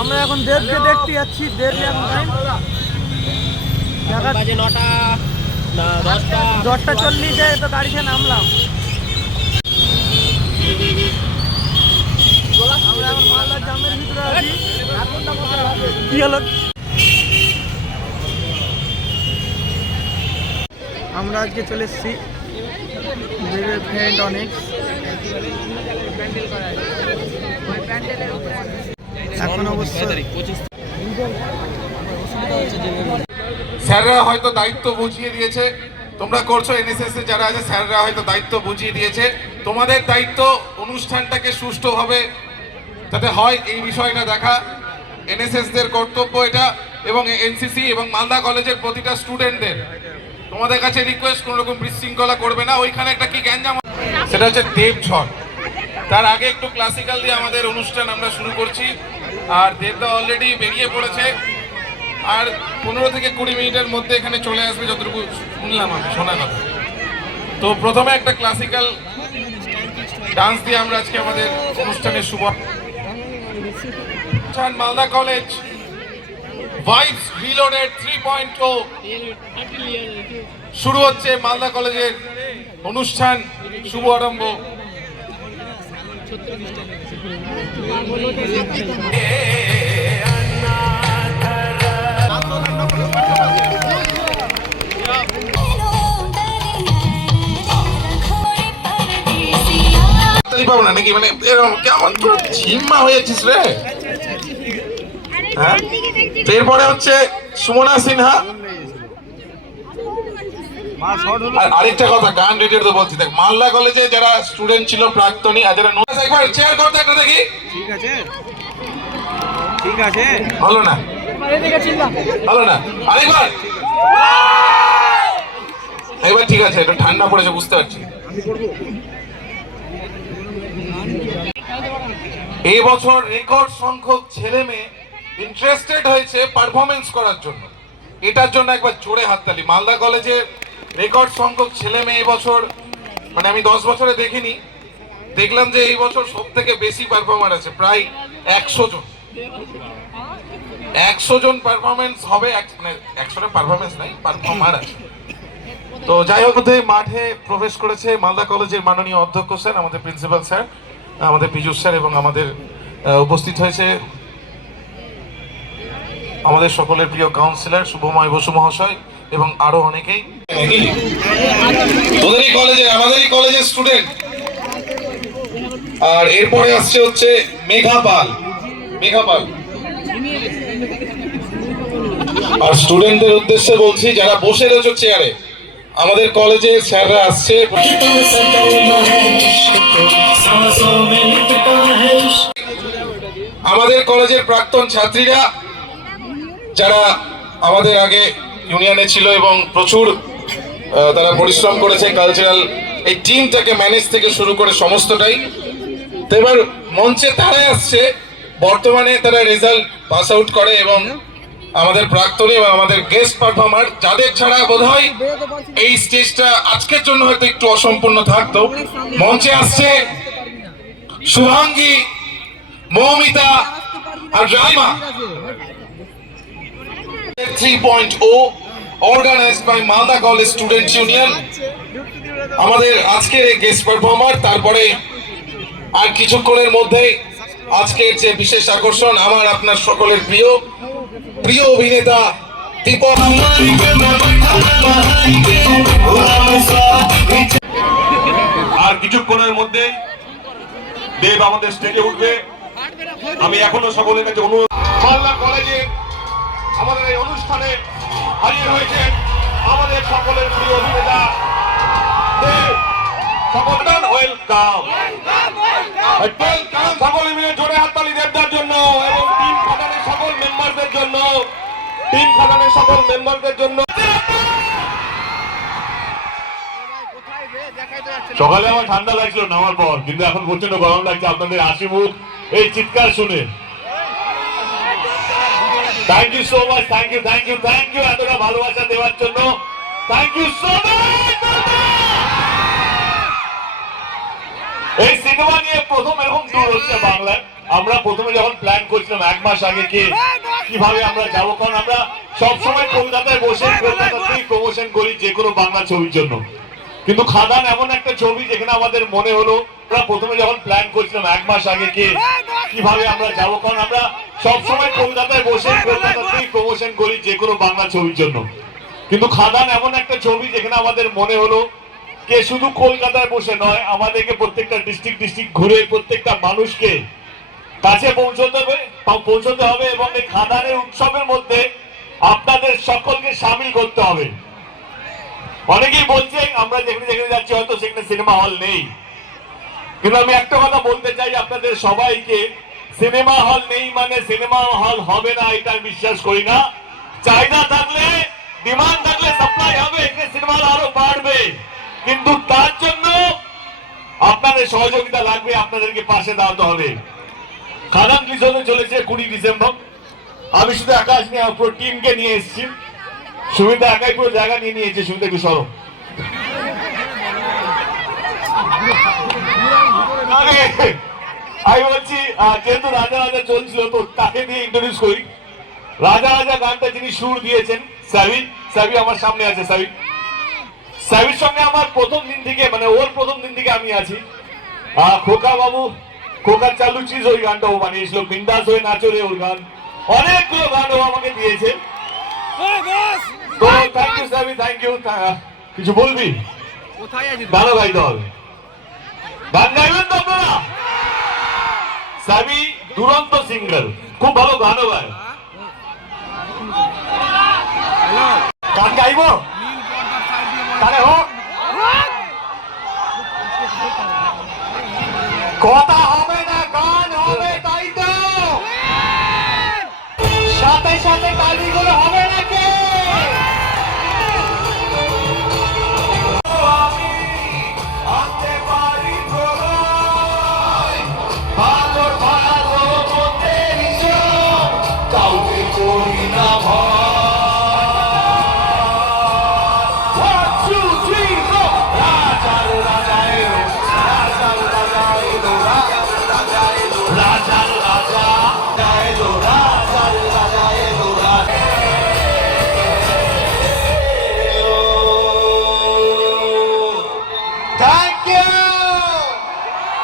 আমরা এখন দেবকে দেখতে যাচ্ছি। দেব এখন বাজে 10:40 তো গাড়ি থেকে নামলাম। আমরা এখন মালদার জামের ভিতরে আছি। কি হলো? আমরা আজকে চলে এসেছি দেবের ফ্রেন্ড অনেক। এখন অবশ্য স্যাররা হয়তো দায়িত্ব বুঝিয়ে দিয়েছে, তোমরা করছো এনএসএস এ যারা আছে, স্যাররা হয়তো দায়িত্ব বুঝিয়ে দিয়েছে। তোমাদের দায়িত্ব অনুষ্ঠানটাকে সুষ্ঠুভাবে যাতে হয় এই বিষয়টা দেখা, এনএসএস দের কর্তব্য এটা, এবং এনসিসি এবং মালদা কলেজের প্রতিটা স্টুডেন্টদের তোমাদের কাছে রিকোয়েস্ট, কোনো রকম বিশৃঙ্খলা করবে না। ওইখানে একটা কি গ্যাঞ্জাম, সেটা হচ্ছে দেবঝড়। তার আগে একটু ক্লাসিক্যাল দিয়ে আমাদের অনুষ্ঠান আমরা শুরু করছি। আর দেবদা অলরেডি বেরিয়ে পড়েছে, আর 15 থেকে 20 মিনিটের মধ্যে এখানে চলে আসবে যতটুকু শুনলাম আমি, শোনা কথা। তো প্রথমে একটা ক্লাসিক্যাল ডান্স দিয়ে আমরা আজকে আমাদের অনুষ্ঠানের শুভ। মালদা কলেজ ভাইবস রিলোডেড 3.0 শুরু হচ্ছে। মালদা কলেজের অনুষ্ঠান শুভ আরম্ভ। পাবো না নাকি, মানে কেমন ঝিম্মা হয়েছিস রে। হ্যাঁ, এরপরে হচ্ছে সুমনা সিনহা। আরেকটা কথা, গান রেডিও তো বলছি, দেখ মালদা কলেজে যারা স্টুডেন্ট ছিল প্রাক্তনী, আর যারা একবার চেয়ার করতে একটা দেখি। ঠিক আছে, ঠিক আছে, হলো না, হলো না, আরেকবার, এবার ঠিক আছে, একটু ঠান্ডা পড়েছে বুঝতে পারছি। এই বছর রেকর্ড সংখ্যক ছেলে মেয়ে ইন্টারেস্টেড হয়েছে পারফরমেন্স করার জন্য। এটার জন্য একবার জোরে হাততালি। মালদা কলেজের রেকর্ড সংখ্যক ছেলে মেয়ে এবছর, মানে আমি 10 বছরে দেখিনি, দেখলাম যে এই বছর সব থেকে বেশি পারফর্মার আছে, প্রায় 100 জন। 100 জন পারফরমেন্স হবে, মানে 100টা পারফরমেন্স নাই, পারফর্মার আছে। তো যাই হোক, মাঠে প্রবেশ করেছে মালদা কলেজের মাননীয় অধ্যক্ষ স্যার, আমাদের প্রিন্সিপাল স্যার, আমাদের পীযূষ স্যার, এবং আমাদের উপস্থিত হয়েছে আমাদের সকলের প্রিয় কাউন্সিলর শুভময় বসু মহাশয় এবং আরো অনেকেই। ওদেরই কলেজের, আমাদেরই কলেজের স্টুডেন্ট। আর এরপরে আসছে হচ্ছে মেঘা পাল। মেঘা পাল। আর স্টুডেন্টদের উদ্দেশ্যে বলছি, যারা বসে রয়েছে চেয়ারে, আমাদের কলেজে স্যাররা আসছে। আমাদের কলেজের প্রাক্তন ছাত্রীরা যারা আমাদের আগে ইউনিয়নে ছিল এবং প্রচুর তারা পরিশ্রম করেছে কালচারাল এই টিমটাকে ম্যানেজ থেকে শুরু করে সমস্তটাই। তো এবার মঞ্চে তারাই আসছে, বর্তমানে তারা রেজাল্ট পাস আউট করে, এবং আমাদের প্রাক্তনী এবং আমাদের গেস্ট পারফর্মার, যাদের ছাড়া বোধহয় এই স্টেজটা আজকের জন্য হয়তো একটু অসম্পূর্ণ থাকতো। মঞ্চে আসছে শুভাঙ্গী, মৌমিতা আর Raima. 3.0 organized by Malda College Student Union। আমাদের আজকের এই গেস্ট পারফর্মার, তারপরে আর কিছুক্ষণের মধ্যেই আজকের যে বিশেষ আকর্ষণ, আমার আপনার সকলের প্রিয় প্রিয় অভিনেতা দীপক। আর কিছুক্ষণের মধ্যে দেব আমাদের স্টেজে উঠবে। আমি এখনো সকলের কাছে অনুরোধ, মালদা কলেজে আমাদের এই অনুষ্ঠানে হাজির হয়েছেন আমাদের সকলের প্রিয় অভিনেতা দেব। সকলকে ওয়েলকাম। সকলে মিলে জোরে হাততালি দেবদার জন্য, এবং টিম খাদানের সকল মেম্বারদের জন্য, টিম খাদানের সকল মেম্বারদের জন্য। সকালে আমার ঠান্ডা লাগছিল নামার পর, কিন্তু এখন প্রচন্ড গরম লাগছে আপনাদের হাসি মুখ, এই চিৎকার শুনে। Thank you so much, thank you, thank you, thank you এতটা ভালোবাসা দেওয়ার জন্য। Thank you so much. এই সিনেমা নিয়ে প্রথম এরকম ট্যুর হচ্ছে বাংলায়। আমরা প্রথমে যখন প্ল্যান করছিলাম 1 মাস আগে কিভাবে আমরা যাবো, কারণ আমরা সবসময় কলকাতায় বসে কলকাতাতেই প্রমোশন করি যে কোনো বাংলা ছবির জন্য। কিন্তু খাদান এমন একটা ছবি যেখানে আমাদের মনে হলো, আমরা প্রথমে যখন প্ল্যান করছিলাম 1 মাস আগে কিভাবে আমরা যাবো, কারণ আমরা সবসময় কলকাতায় বসে কলকাতাতেই প্রমোশন করি যে কোনো বাংলা ছবির জন্য। কিন্তু খাদান এমন একটা ছবি যেখানে আমাদের মনে হলো কে শুধু কলকাতায় বসে নয়, আমাদেরকে প্রত্যেকটা ডিস্ট্রিক্ট ঘুরে প্রত্যেকটা মানুষকে কাছে পৌঁছতে হবে এবং এই খাদানের উৎসবের মধ্যে আপনাদের সকলকে সামিল করতে হবে। অনেকেই বলছে আমরা যেখানে যেখানে যাচ্ছি হয়তো সেখানে সিনেমা হল নেই, কিন্তু আমি একটা কথা বলতে চাই আপনাদের সবাইকে, সিনেমা হল নেই মানে সিনেমা হল হবে না এটা আমি বিশ্বাস করি না। চাহিদা থাকলে, ডিমান্ড থাকলে সাপ্লাই হবে, এখানে সিনেমা হল আরো বাড়বে, কিন্তু তার জন্য আপনাদের সহযোগিতা লাগবে, আপনাদেরকে পাশে দাঁড়াতে হবে। খাদান রিলিজ হতে চলেছে 20 ডিসেম্বর। আমি শুধু আকাশ নিয়ে পুরো টিমকে নিয়ে এসেছি। সুবিধা একাই পুরো জায়গা নিয়ে নিয়েছে, সুবিধা একটু সরো। আমি বলছি যেহেতু রাজা রাজা চলছিল তো তাকে দিয়ে ইন্ট্রোডিউস করি। রাজা রাজা গানটা যিনি সুর দিয়েছেন সাবি আমার সামনে আছে। সাবির সঙ্গে আমার প্রথম দিন থেকে মানে ওর প্রথম দিন থেকে আমি আছি। খোকা বাবু, খোকার চালু চিজ ওই গানটা ও বানিয়েছিল, বিন্দাস হয়ে নাচো রে ওর গান, অনেকগুলো গান ও আমাকে দিয়েছে। তো থ্যাংক ইউ সাবি, থ্যাংক ইউ। কিছু বলবি? গানও গাইতে হবে, গান গাইবেন তো আপনারা? সাবি দুরন্ত সিঙ্গার, খুব ভালো গানও গায়। গান গাইবো তাহলে হোক, কথা হবে না গান হবে, তাই তো? সাথে সাথে তালিগুলো হবে নাকি?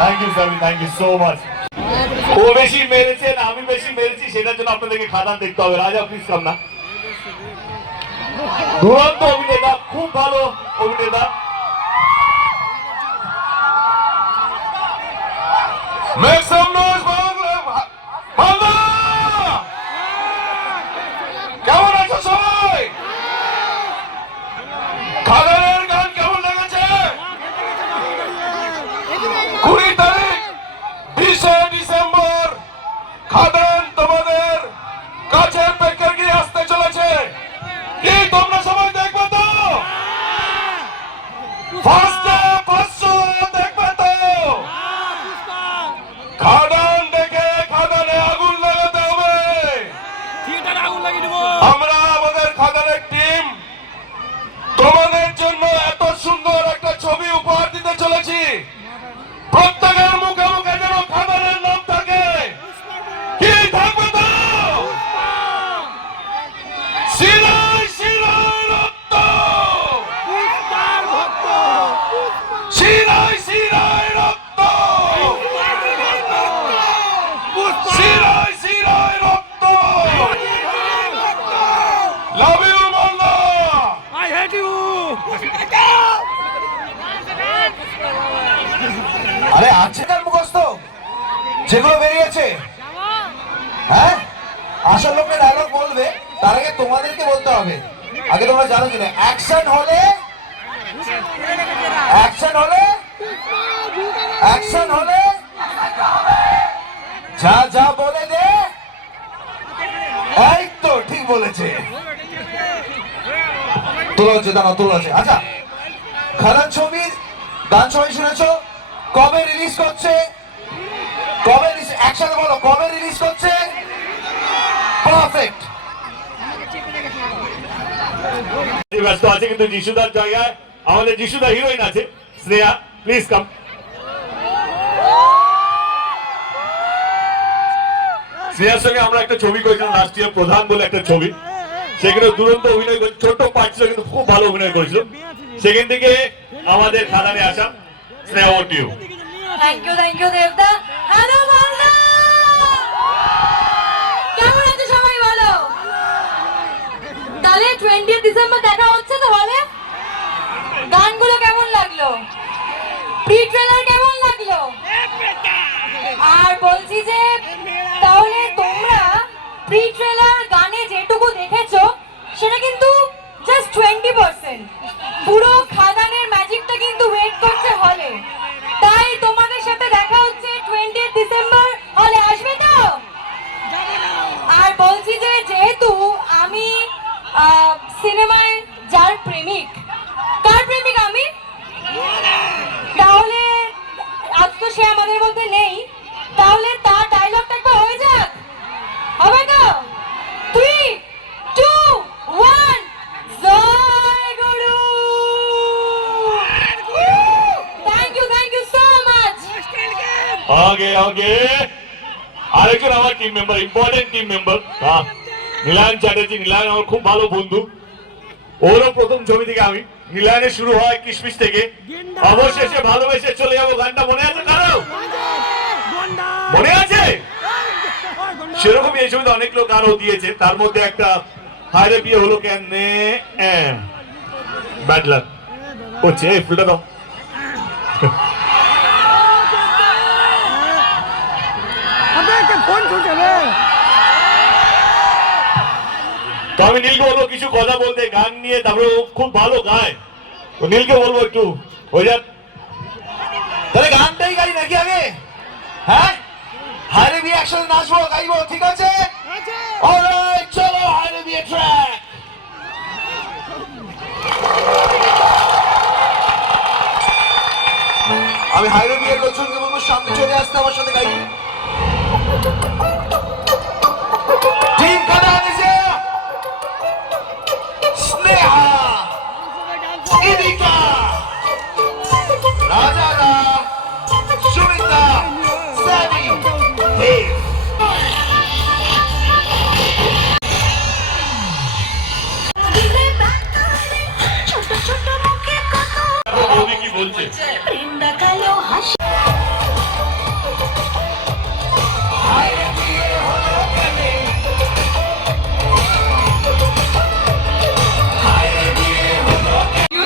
Thank you, Sabi. Thank you so much. ও বেশি মেরেছে না আমি বেশি মেরেছি, সেটার জন্য আপনাদেরকে খাদান দেখতে হবে। রাজা প্লিজ কাম না। দুরন্ত অভিনেতা, খুব ভালো অভিনেতা। Make some noise, Bangla! কেমন আছো সবাই? খাদানের গান কেমন লেগেছে? 20 তারিখ 20 ডিসেম্বর খাদান তোমাদের কাছে পেকার গিয়ে আসতে চলেছে। কি তোমরা সবাই দেখবে তো? ফার্স্ট ডে 500 দেখবে তো? খাদান দেখে খাদানে আগুন লাগাতে হবে। আমরা আমাদের খাদানের টিম তোমাদের জন্য এত সুন্দর একটা ছবি উপহার দিতে চলেছি। প্রত্যেকের মুখে মুখে যেন খাদানের নাম থাকে। কি থাকবে তো? শিরায় শিরায় রক্ত, শিরায় শিরায় রক্ত, শিরায় শিরায় রক্ত। Love you Bangla. I hate you. আরে আছে কার মুখস্থ যেগুলো বেরিয়েছে? হ্যাঁ, আসল লোকে ডায়লগ বলবে, তার আগে তোমাদেরকে বলতে হবে। আগে তোমরা জানো কিনা অ্যাকশন হলে যা যা বলে দে। এই তো ঠিক বলেছে, তোলা হচ্ছে, দাঁড়া তোলা আছে। আচ্ছা, খাদান ছবির গান সবাই শুনেছো? কবে রিলিজ করছে? একসাথে বলো, কবে রিলিজ করছে? পারফেক্ট। ব্যস্ত আছে কিন্তু যিশুদার জায়গায় আমাদের যিশুদা হিরোইন আছে, স্নেহা প্লিজ কাম। স্নেহার সঙ্গে আমরা একটা ছবি করেছিলাম রাষ্ট্রীয় প্রধান বলে একটা ছবি, সেখানে দুরন্ত অভিনয় করে, ছোট্ট পার্ট ছিল কিন্তু খুব ভালো অভিনয় করেছিল। সেখান থেকে আমাদের খাদানে আসা Sneha, over to you. Thank you দেবদা। হ্যালো মালদা, কেমন আছো সবাই বলো? তাহলে 20 ডিসেম্বর দেখা হচ্ছে তো হলে? গানগুলো কেমন লাগলো? প্রি ট্রেলার কেমন লাগলো? আর বলছি যে তাহলে তোমরা প্রি ট্রেলার গানে যেটুকু দেখেছো সেটা কিন্তু জাস্ট 20%। পুরো খাদানের ম্যাজিকটা কিন্তু ওয়েট করছে হলে। তাই তোমাদের সাথে দেখা হচ্ছে 20 ডিসেম্বর, হলে আসবে তো? আর বলছি যে যেহেতু আমি সিনেমায় যার প্রেমিক, কার প্রেমিক আমি, তাহলে আজ তো সে আমাদের মধ্যে নেই, তাহলে তার ডায়লগটা একবার হয়ে যাক, হবে তো? 3, 2, 1, জয় গুরু। Thank you so much. আগে আগে আরেকজন আমার team member, important team member, Nilayan Chatterjee. Nilayan আমার খুব ভালো বন্ধু, ওরও প্রথম ছবি থেকে আমি। নীলায়নের শুরু হয় কিশমিশ থেকে, অবশেষে ভালোবেসে চলে যাবো গানটা মনে আছে কারো? মনে আছে? সেরকম এই ছবিতে অনেক লোক আরো দিয়েছে, তার মধ্যে একটা হায়রে বিয়ে হলো কেন ব্যাড লাক করছে। এই ফুলটা দাও। ফোন ছুটে রে। তো আমি নীলকে বলবো কিছু কথা বলতে গান নিয়ে, তারপরে ও খুব ভালো গায়, তো নীলকে বলবো একটু হয়ে যাক। তাহলে গানটাই গাই নাকি আগে? হ্যাঁ, হায়রে বিয়ে একসাথে নাচবো, গাইবো, ঠিক আছে? অলরাইট, চলো হায়রে বিয়ে ট্র্যাক। আমি হায়রে বিয়ের লোকজনকে বলবো সামনে চলে আসতে আমার সাথে গাইবে। টিম খাদান এসে স্নেহা, ইদিকা, রাজাদা, সুমিতা, সানি, দেব। বৌদি কি বলছে?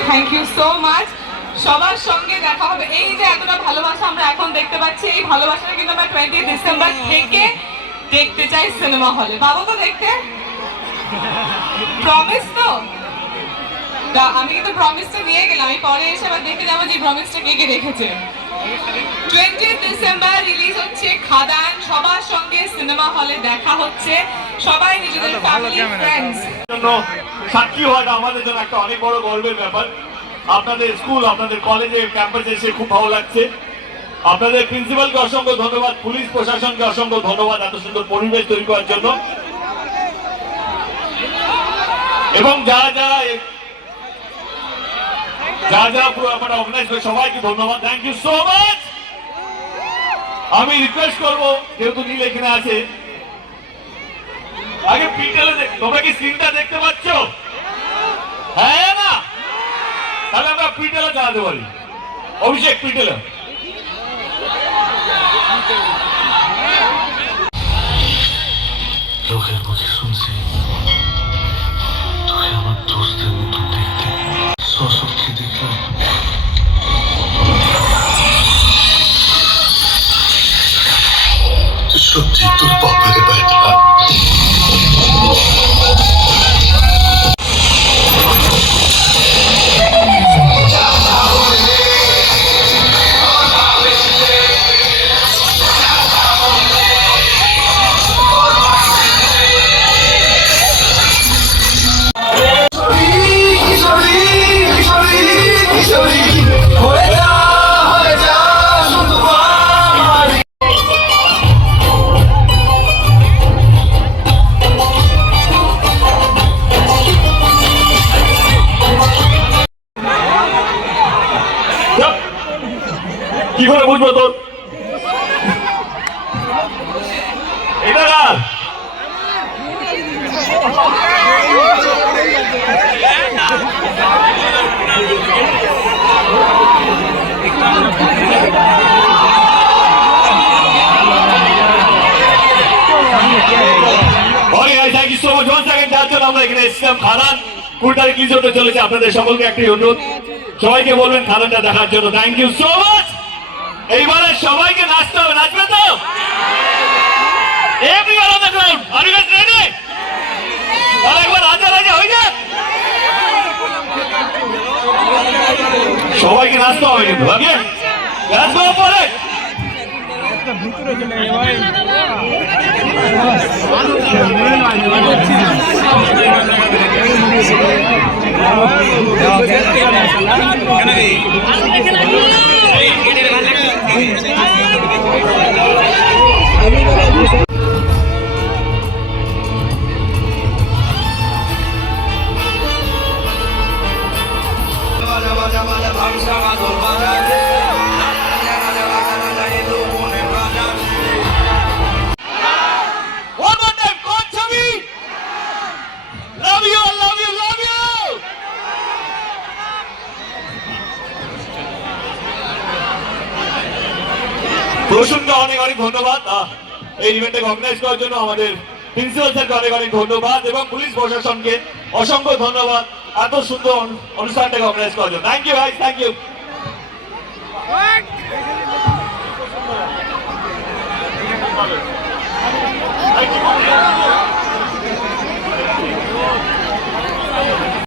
Thank you so much. সবার সঙ্গে দেখা হবে। এই যে এতটা ভালোবাসা আমরা এখন দেখতে পাচ্ছি, এই ভালোবাসাটা কিন্তু আমরা 20 ডিসেম্বর থেকে দেখতে চাই সিনেমা হলে। পাবো তো দেখতে? প্রমিস তো? আমি কিন্তু প্রমিসটা নিয়ে গেলাম, আমি পরে এসে আবার দেখে যাবো যে প্রমিসটা কে কে রেখেছে। 20 ডিসেম্বর রিলিজ হচ্ছে খাদান, সবার সঙ্গে সিনেমা হলে দেখা হচ্ছে, সবাই নিজেদের ফ্যামিলি ফ্রেন্ডস জন্য সাক্ষী হওয়াটা আমাদের জন্য একটা অনেক বড় গর্বের ব্যাপার। আপনাদের স্কুল, আপনাদের কলেজে, ক্যাম্পাসে এসে খুব ভালো লাগছে। আপনাদের প্রিন্সিপালকে অসংখ্য ধন্যবাদ, পুলিশ প্রশাসনকে অসংখ্য ধন্যবাদ এত সুন্দর পরিবেশ তৈরি করার জন্য। এবং যা পুরো ব্যাপারটা অর্গানাইজ করে সবাইকে ধন্যবাদ, থ্যাংক ইউ সো মাচ। আমি রিকোয়েস্ট করবো, যেহেতু নীল এখানে আছে, আগে পিটেলে তোমরা কি স্ক্রিনটা দেখতে পাচ্ছ? হ্যাঁ না? তাহলে আমরা পিটেলে জানাতে পারি। অভিষেক পিটেলে। লোকের মুখে শুনছি তোকে আমার দোস্তের মতো দেখতে, সশক্তি দেখলাম সত্যি তোর বাপের বেটা। আমরা এখানে এসেছিলাম খাদান কুড়িটা রিলিজ হতে চলেছে। আপনাদের সকলকে একটি অনুরোধ, সবাইকে বলবেন খাদানটা দেখার জন্য। Thank you so much. এইবারে সবাইকে নাচতে হবে, নাচবে তো? Everyone on the ground, are you guys ready? আর একবার রাজা রাজা হয়ে যাক। সবাইকে নাচতে হবে কিন্তু, ওকে? Let's go for it. One more time, Konchavi. Love you, love you, love you. প্রসূনকে অনেক অনেক ধন্যবাদ এই ইভেন্টটাকে অর্গানাইজ করার জন্য। আমাদের প্রিন্সিপাল স্যারকে অনেক অনেক ধন্যবাদ এবং পুলিশ প্রশাসনকে অসংখ্য ধন্যবাদ এত সুন্দর অনুষ্ঠানটাকে অর্গানাইজ করার জন্য। Thank you guys, thank you.